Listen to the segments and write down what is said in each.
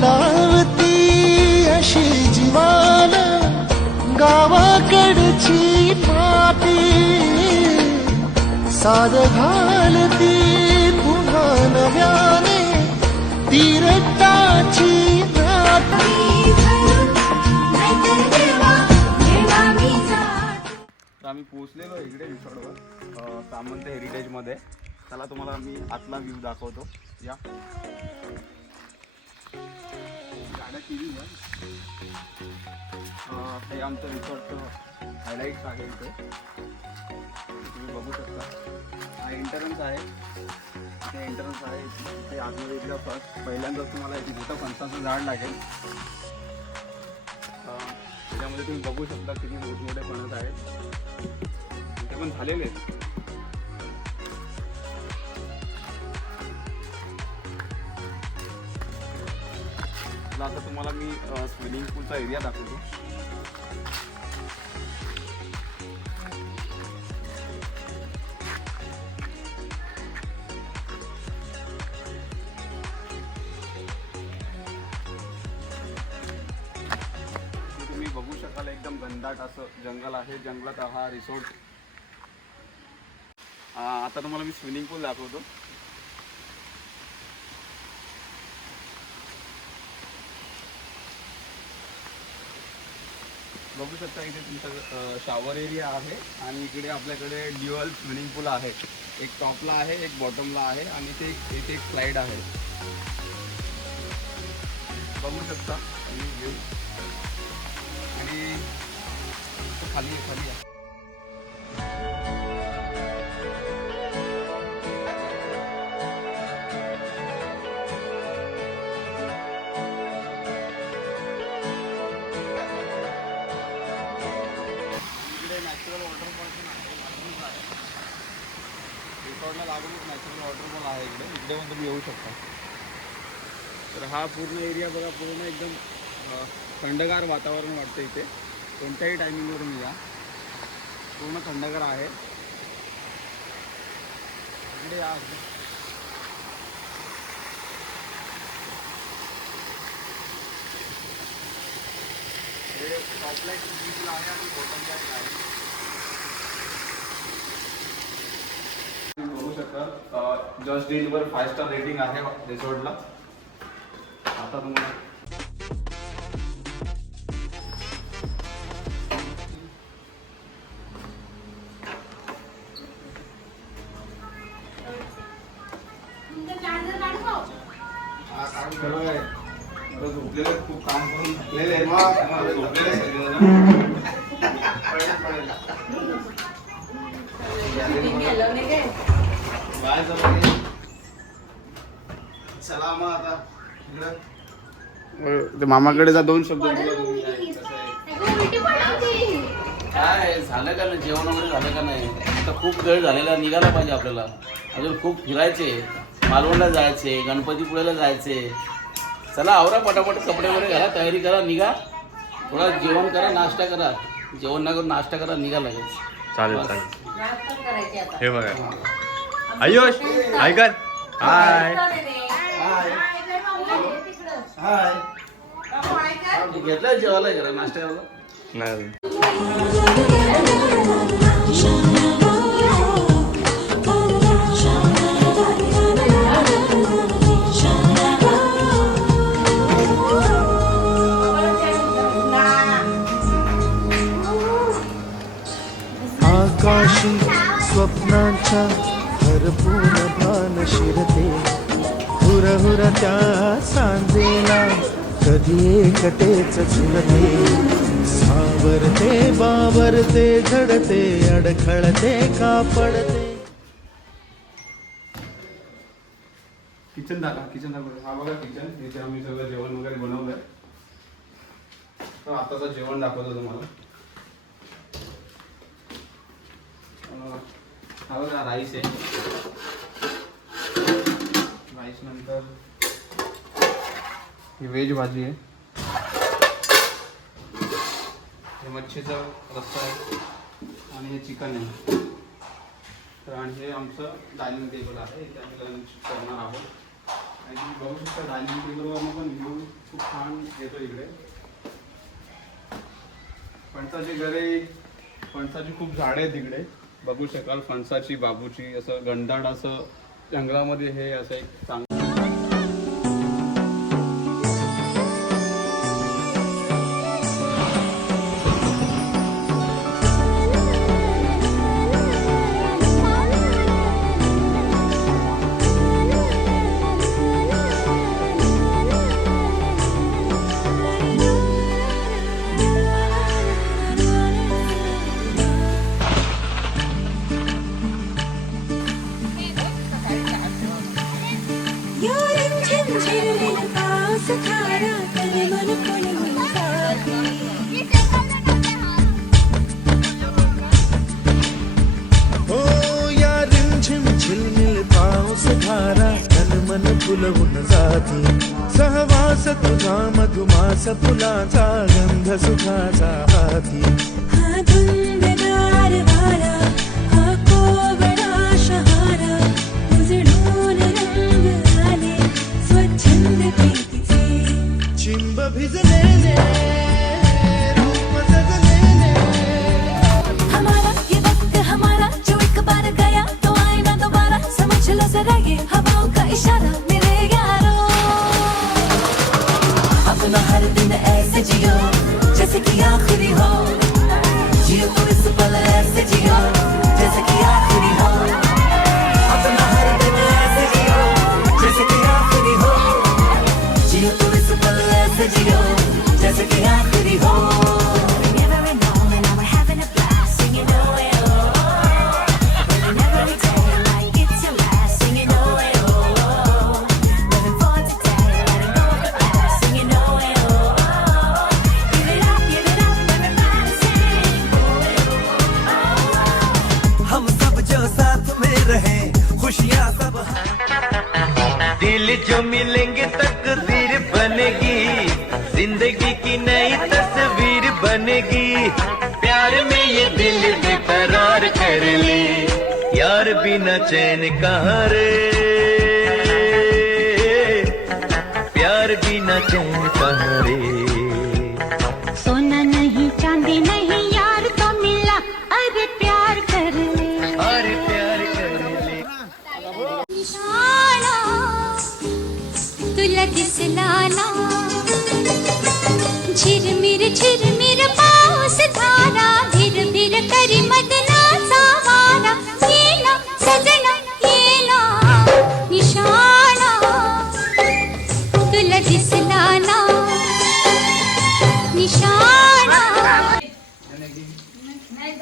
लावती अशी जीवान गावाकडची माती साद घालती पुन्हा नव्याने ती रक्ताची नाती. आम्ही पोहोचलेलो इकडे रिसॉर्टवर सामंत हेरिटेजमध्ये. त्याला तुम्हाला मी आतला व्ह्यू दाखवतो. या गाड्या केली आहे. हे आमचं रिसॉर्टचं हायलाईट्स आहे इथे तुम्ही बघू शकता. हा एंट्रन्स आहे. इथे एंट्रन्स आहे. इथे आतमध्ये इथलं फर्स्ट पहिल्यांदाच तुम्हाला इथे मोठं फणसाचं झाड लागेल. त्याच्यामध्ये तुम्ही बघू शकता किती मोठमोठे फणस आहेत. ते पण झालेले आहेत. आता तुम्हाला मी स्विमिंग पूलचा एरिया दाखवतो. तुम्ही बघू शकाल एकदम घनदाट असं जंगल आहे. जंगलात हा रिसॉर्ट. आता तुम्हाला मी स्विमिंग पूल दाखवतो. बघू शकता इथे तुमचं शॉवर एरिया आहे आणि इकडे आपल्याकडे ड्युअल स्विमिंग पूल आहे. एक टॉपला आहे, एक बॉटमला आहे आणि इथे एक स्लाईड आहे. बघू शकता आणि खाली आहे. नॅचरल वॉटरफॉल पण आहे. रिसॉर्टला लागूनच नॅचरल वॉटरफॉल आहे इकडे पण तुम्ही येऊ शकता. तर हा पूर्ण एरिया बघा, पूर्ण एकदम थंडगार वातावरण वाटतं इथे. कोणत्याही टायमिंगवरून या, पूर्ण थंडगार आहे इकडे. या टॉपला एक बीच आहे आणि बॉटमला एक आहे. बघू शकता जस्ट डीलवर 5 स्टार रेटिंग आहे रिसॉर्टला. आता तुम्हाला झोपलेले खूप काम करून थकलेले आहेत. झोपलेले चला मग आता इकडं मामाकडे जा. 2 शब्द काय झालं का नाही? जेवण वगैरे झालं का नाही? आता खूप वेळ झालेला, निघायला पाहिजे आपल्याला. अजून खूप फिरायचे, मालवणला जायचे, गणपतीपुळेला जायचे. चला आवरा पटापट, कपडे वगैरे घाला, तयारी करा, निघा. थोडा जेवण करा, नाश्ता करा. जेवण ना करून नाश्ता करा, निघा लगेच. चालेल चालेल. हे बघा आयुष ऐकर. हाय हाय. घेतलं जेवायला, करा नाश्ता करायला नाही. आकाशी स्वप्नांच्या हरपून भान शिरते. हुरहुर त्या सांजेला कधी एकटेच झुलते. सावरते बावरते झडते अडखळते कापडते. किचन दाखवा. हा बघा किचन. इथे आम्ही सगळं जेवण वगैरे बनवलंय. तर आताचं जेवण दाखवतो तुम्हाला. हा बघा राईस आहे. राईस नंतर ही व्हेज भाजी आहे. हे मच्छीचा रस्सा आहे आणि हे चिकन आहे. तर आणि हे आमचं डायनिंग टेबल आहे. इथे आम्ही लंच करणार आहोत. आणि तुम्ही बघू शकता डायनिंग टेबलवरनं पण व्ह्यू खूप छान येतो इकडे. फणसाची घरे, फणसाची खूप झाडे आहेत इकडे बघू शकाल. फणसाची, बाबूची, असं घनदाट असं जंगलामध्ये हे असं एक चांगलं हो या रिमझिम झिलमिल पाऊस धारा तन मन फुलवून जाती. सहवास तुझा मधुमास फुलाचा गंध सुखाचा हाती. हा धुंदगार वारा, हा कोवळा शहारा, उजळून रंग आले स्वच्छंद प्रीतीचे. चिंब भिजलेले रूप सजलेले. हमारा ये वक्त हमारा जो एक बार गया तो आए ना दोबारा. समझ लो जरा ये हवाओं का इशारा मेरे यारों. अपना हर दिन ऐसे जियो जैसे कि आखिरी हो. जियो तो इस पल ऐसे जियो जैसे कि आखिरी हो. अपना हर दिन ऐसे जियो जैसे कि आखिरी हो. जियो तो इस पल ऐसे जियो जैसे कि आखिरी हो. Every moment I'm having a blast singing oh eh oh. Living every day like it's your last singing oh eh oh. Living for today, letting go of the past singing oh eh oh. Give it up, everybody sing oh eh oh. हम सब जो साथ में रहे खुशियाँ सब. दिल जो मिलेंगे तकदीर बनेगी, जिंदगी की नई तस्वीर बनेगी. प्यार में ये दिल बेकरार कर ले, यार बिना चैन कहाँ रे. प्यार बिना चैन कहाँ रे. सोना नहीं चांदी नहीं यार तो मिला अरे प्यार कर ले. अरे प्यार कर ले. निशाणा तुला दिसला ना. झिरमिर पाऊस धारा भिर करी मदनाचा वारा. ये ना सजना ये ना निशाणा तुला दिसला ना. निशाणा नाही,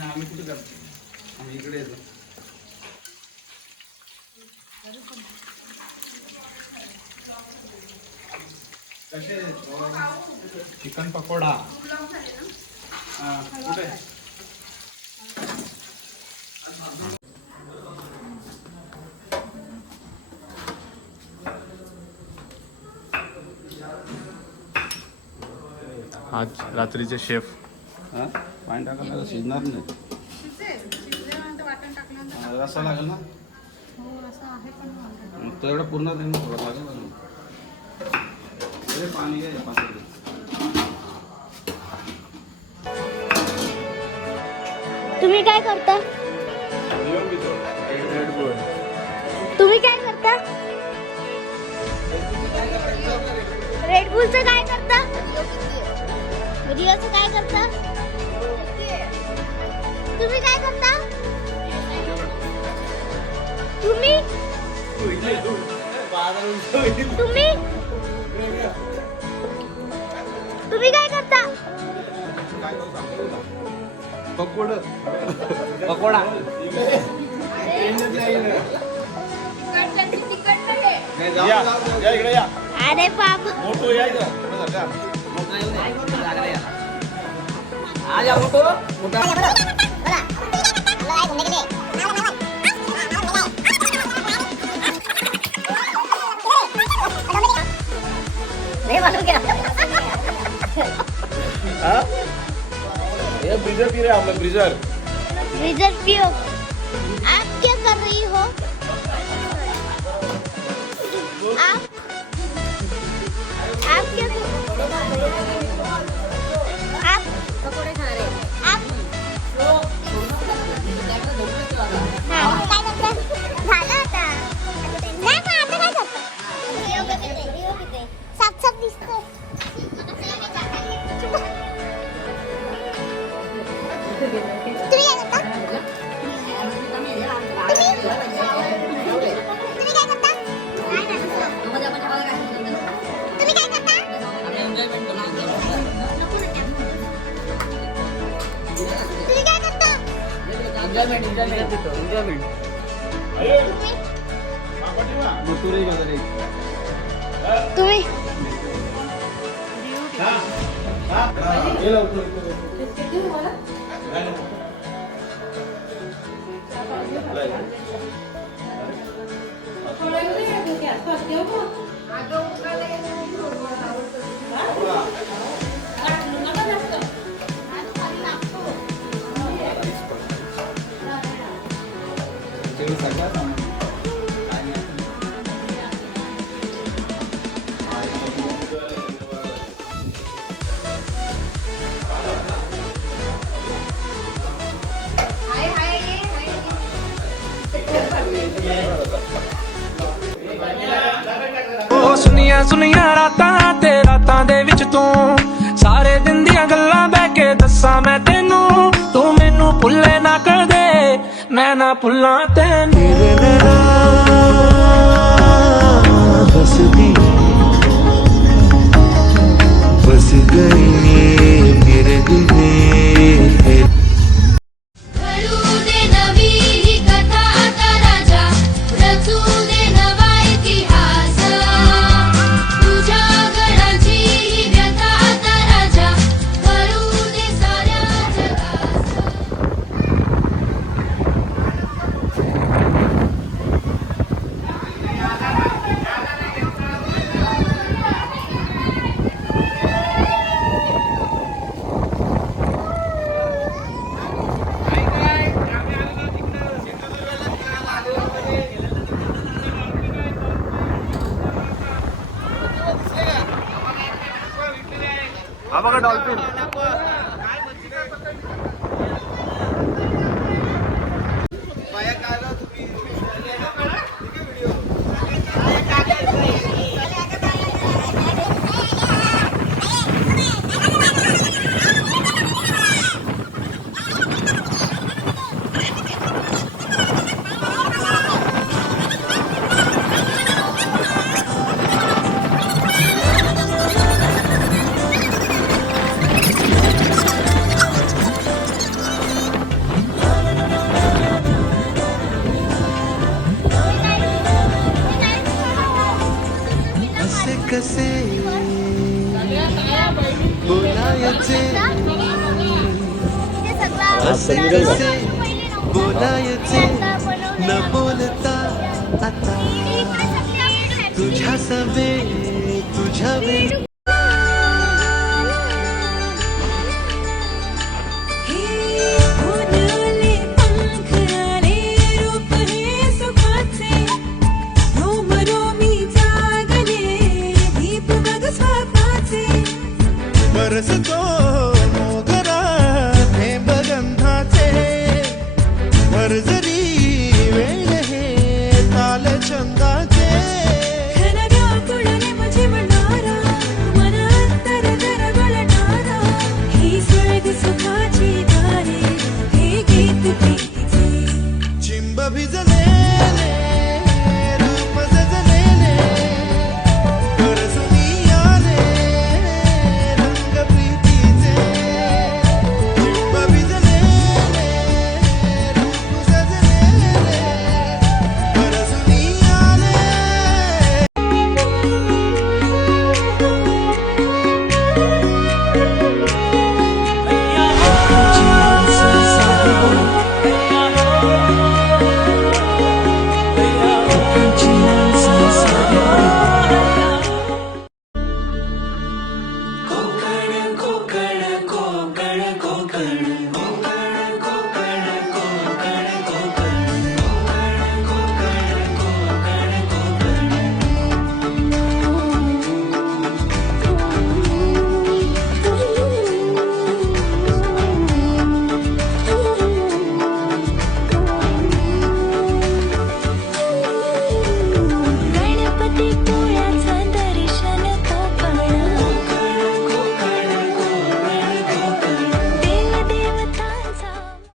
आम्ही कुठे करतो, आम्ही इकडे येतो. कसे चिकन पकोडा हा कुठे. आज रात्रीचे शेफ. हा पाणी टाकायला शिजणार नाही. रस्सा लागेल ना तेवढं पूर्ण लागेल ना. पाणी घ्या 5 लिटर. तुम्ही काय करता? तुम्ही काय करता? रेड बुलचं काय करता? रिओचं काय करता? तुम्ही काय करता? तुम्ही तुम्ही काय करता? पकोडा अरे बाप ये ब्रीजर पी रहे हैं हम लोग. ब्रीजर रिजर्व पियो. आप क्या कर रही हो? विद्यापीठ मथुराई बाजार एक. तुम्ही ते सगळं सामान. ਉਹ ਸੁਨੀਆਂ ਸੁਨੀਆਂ ਰਾਤਾਂ ਤੇ ਰਾਤਾਂ ਦੇ ਵਿੱਚ ਤੂੰ ਸਾਰੇ ਦਿਨ ਦੀਆਂ ਗੱਲਾਂ ਬਹਿ ਕੇ ਦੱਸਾਂ ਮੈਂ ਤੈਨੂੰ ਤੂੰ ਮੈਨੂੰ ਭੁੱਲੇ ਨਾ ਕਰਦੇ ਮੈਂ ਨਾ ਭੁੱਲਾਂ ਤੈਨੂੰ ਹੱਸਦੀ ਬਸ ਗਈ ਮੇਰੇ ਦਿਲ में घडू दे नवी ही कथा आता राजा रचू दे नवा इतिहास तुझ्या गडाची ही व्यथा आता राजा करू दे साऱ्या जगास. हा बघा डॉल्फिन. असे कसे बोलायचे असे कसे बोलायचे न बोलता आता तुझ्या सवे तुझ्या वेळी